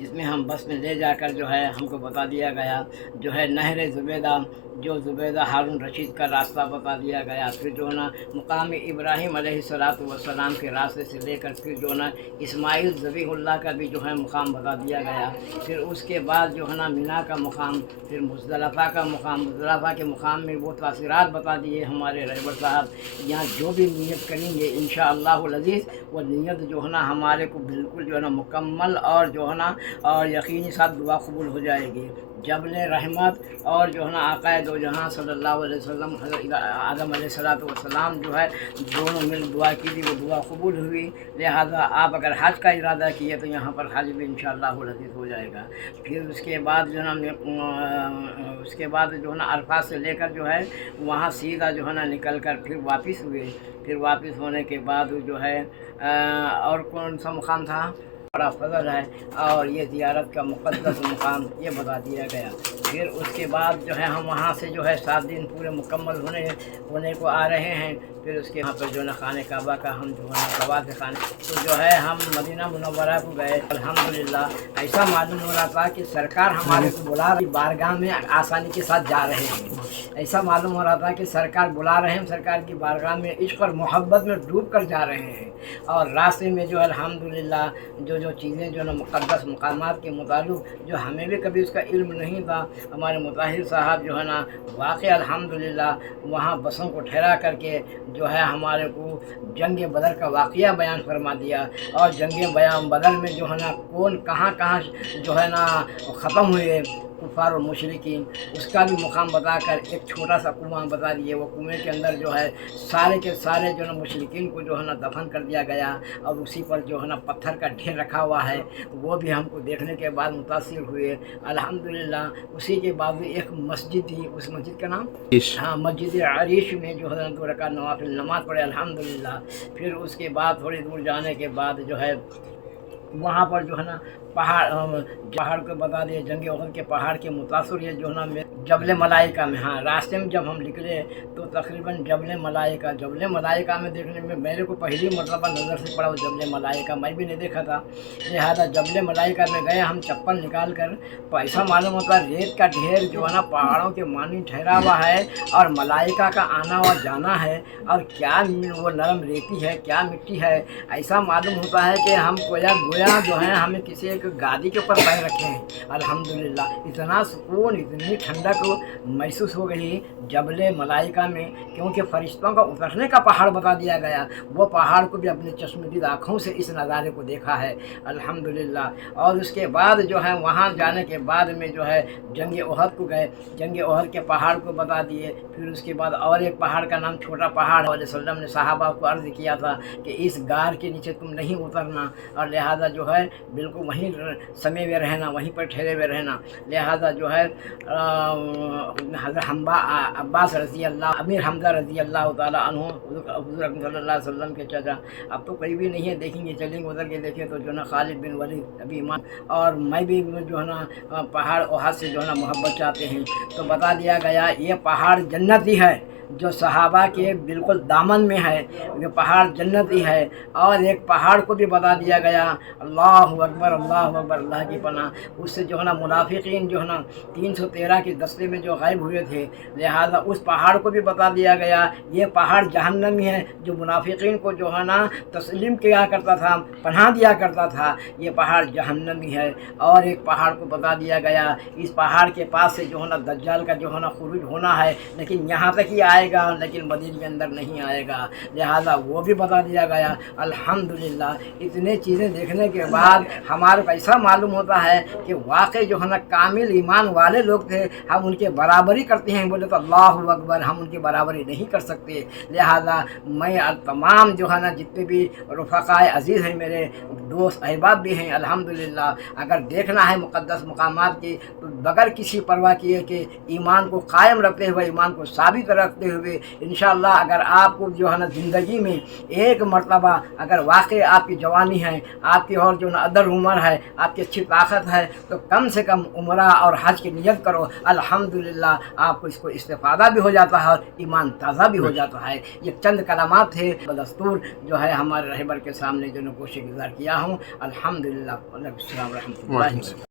جس میں ہم بس میں لے جا کر جو ہے ہم کو بتا دیا گیا جو ہے نہر زبیدہ، جو زبیدہ ہارون رشید کا راستہ بتا دیا گیا، پھر جو ہے نا مقام ابراہیم علیہ السلام کے راستے سے لے کر پھر جو ہے نا اسماعیل ذبیح اللہ کا بھی جو ہے مقام بتا دیا گیا، پھر اس کے بعد جو ہے نا مینا کا مقام، پھر مزدلفہ کا مقام، مزدلفہ کے مقام میں وہ تاثرات بتا دیے ہمارے رہبر صاحب، یہاں جو بھی نیت کریں گے انشاءاللہ العزیز وہ نیت جو ہے نا ہمارے کو بالکل جو ہے نا مکمل اور جو ہے نا اور یقینی ساتھ دعا قبول ہو جائے گی۔ جبل رحمت اور جو ہے نا آقا دو جہاں صلی اللہ علیہ وسلم حضرت آدم علیہ السلام جو ہے دونوں مل دعا کی تھی، وہ دعا قبول ہوئی، لہٰذا آپ اگر حج کا ارادہ کیے تو یہاں پر حج بھی انشاءاللہ العزیز ہو جائے گا۔ پھر اس کے بعد جو ہے نا عرفات سے لے کر جو ہے وہاں سیدھا جو ہے نا نکل کر پھر واپس ہوئے، پھر واپس ہونے کے بعد جو ہے اور کون سا مقام تھا، بڑا فضل ہے اور یہ زیارت کا مقدس مقام یہ بتا دیا گیا۔ پھر اس کے بعد جو ہے ہم وہاں سے جو ہے 7 دن پورے مکمل ہونے کو آ رہے ہیں، پھر اس کے یہاں پر جو ہے نا خانہ کعبہ کا ہم جو ہے نا طواف خانے تو جو ہے ہم مدینہ منورہ کو گئے، الحمدللہ ایسا معلوم ہو رہا تھا کہ سرکار ہمارے کو بلا رہی، بارگاہ میں آسانی کے ساتھ جا رہے ہیں، ایسا معلوم ہو رہا تھا کہ سرکار بلا رہے ہیں، سرکار کی بارگاہ میں عشق اور محبت میں ڈوب کر جا رہے ہیں، اور راستے میں جو الحمدللہ جو چیزیں جو ہے نا مقدس مقامات کے متعلق جو ہمیں بھی کبھی اس کا علم نہیں تھا، ہمارے مطہر صاحب جو ہے نا واقع الحمدللہ وہاں بسوں کو ٹھہرا کر کے جو ہے ہمارے کو جنگ بدر کا واقعہ بیان فرما دیا، اور جنگ بدر میں جو ہے نا کون کہاں جو ہے نا ختم ہوئے کفار و مشرکین، اس کا بھی مقام بتا کر ایک چھوٹا سا کنواں بتا دیے، وہ کنویں کے اندر جو ہے سارے کے سارے جو ہے نا مشرکین کو جو ہے نا دفن کر دیا گیا، اور اسی پر جو ہے نا پتھر کا ڈھیر رکھا ہوا ہے، وہ بھی ہم کو دیکھنے کے بعد متاثر ہوئے الحمدللہ۔ اسی کے بعد ایک مسجد تھی، اس مسجد کا نام مسجد عریش میں جو ہے 2 رکعت نوافل نماز پڑھے الحمدللہ۔ پھر اس کے بعد تھوڑی دور جانے کے بعد جو ہے وہاں پر جو ہے نا پہاڑ کو بتا دیا، جنگ احد کے پہاڑ کے متاثر یہ جو ہے نا جبل ملائکہ میں، ہاں راستے میں جب ہم نکلے تو تقریباً جبل ملائکہ میں دیکھنے میں میرے کو پہلی مرتبہ نظر سے پڑا وہ جبل ملائکہ، میں بھی نہیں دیکھا تھا، لہٰذا جبل ملائکہ میں گئے ہم چپل نکال کر، تو ایسا معلوم ہوتا ریت کا ڈھیر جو ہے نا پہاڑوں کے مانی ٹھہرا ہوا ہے، اور ملائکہ کا آنا اور جانا ہے، اور کیا وہ نرم ریتی ہے، کیا مٹی ہے، ایسا معلوم ہوتا ہے کہ ہم گویا جو ہے ہمیں کسی ایک گادی کے اوپر پیر رکھے ہیں الحمدللہ۔ اتنا سکون، اتنی ٹھنڈک محسوس ہو گئی جبل ملائکہ میں، کیونکہ فرشتوں کا اترنے کا پہاڑ بتا دیا گیا، وہ پہاڑ کو بھی اپنے چشمدید آنکھوں سے اس نظارے کو دیکھا ہے الحمدللہ۔ اور اس کے بعد جو ہے وہاں جانے کے بعد میں جو ہے جنگ احد کو گئے، جنگ احد کے پہاڑ کو بتا دیے، پھر اس کے بعد اور ایک پہاڑ کا نام چھوٹا پہاڑ، علیہ وسلم نے صحابہ کو عرض کیا تھا کہ اس غار کے نیچے تم نہیں اترنا، اور لہٰذا جو ہے بالکل وہیں سمے ہوئے رہنا، وہیں پر ٹھہرے ہوئے رہنا، لہٰذا جو ہے حضرت عباس رضی اللہ، امیر حمزہ رضی اللہ تعالیٰ عنہ، حضور اکرم صلی اللہ علیہ وسلم کے چچا، اب تو کوئی بھی نہیں ہے، دیکھیں گے چلیں گے ادھر کے دیکھیں تو جو ہے نا خالد بن ولید ابھی ایمان، اور میں بھی جو ہے نا پہاڑ احد سے جو ہے نا محبت چاہتے ہیں، تو بتا دیا گیا یہ پہاڑ جنتی ہے جو صحابہ کے بالکل دامن میں ہے، یہ پہاڑ جنتی ہے، اور ایک پہاڑ کو بھی بتا دیا گیا، اللہ اکبر اللہ کی پناہ، اس سے جو ہے نا منافقین جو ہے نا 313 کے دستے میں جو غائب ہوئے تھے، لہٰذا اس پہاڑ کو بھی بتا دیا گیا یہ پہاڑ جہنمی ہے، جو منافقین کو جو ہے نا تسلیم کیا کرتا تھا، پناہ دیا کرتا تھا، یہ پہاڑ جہنمی ہے۔ اور ایک پہاڑ کو بتا دیا گیا اس پہاڑ کے پاس سے جو ہے نا دجال کا جو ہے نا خروج ہونا ہے، لیکن یہاں تک ہی آئے گا، لیکن مدینے کے اندر نہیں آئے گا، لہٰذا وہ بھی بتا دیا گیا الحمدللہ۔ اتنے چیزیں دیکھنے کے بعد ہمارے کو ایسا معلوم ہوتا ہے کہ واقعی جو ہے نا کامل ایمان والے لوگ تھے، ہم ان کے برابری کرتے ہیں، بولے تو اللہ اکبر، ہم ان کی برابری نہیں کر سکتے، لہٰذا میں تمام جو ہے نا جتنے بھی رفقائے عزیز ہیں، میرے دوست احباب بھی ہیں الحمدللہ، اگر دیکھنا ہے مقدس مقامات کی تو بغیر کسی پرواہ کیے کہ ایمان کو قائم رکھتے ہوئے، ایمان کو ثابت رکھتے ہوتے ہوئے انشاءاللہ اگر آپ کو جو ہے نا زندگی میں ایک مرتبہ اگر واقعی آپ کی جوانی ہے، آپ کی اور جو نا ادر عمر ہے، آپ کی اچھی طاقت ہے، تو کم سے کم عمرہ اور حج کی نیت کرو، الحمدللہ آپ کو اس کو استفادہ بھی ہو جاتا ہے اور ایمان تازہ بھی ہو جاتا ہے۔ یہ چند کلمات تھے بدستور جو ہے ہمارے رہبر کے سامنے جو نے گوشِ گزار کیا ہوں۔ الحمدللہ، علیکم السلام ورحمۃ اللہ وبرکاتہ۔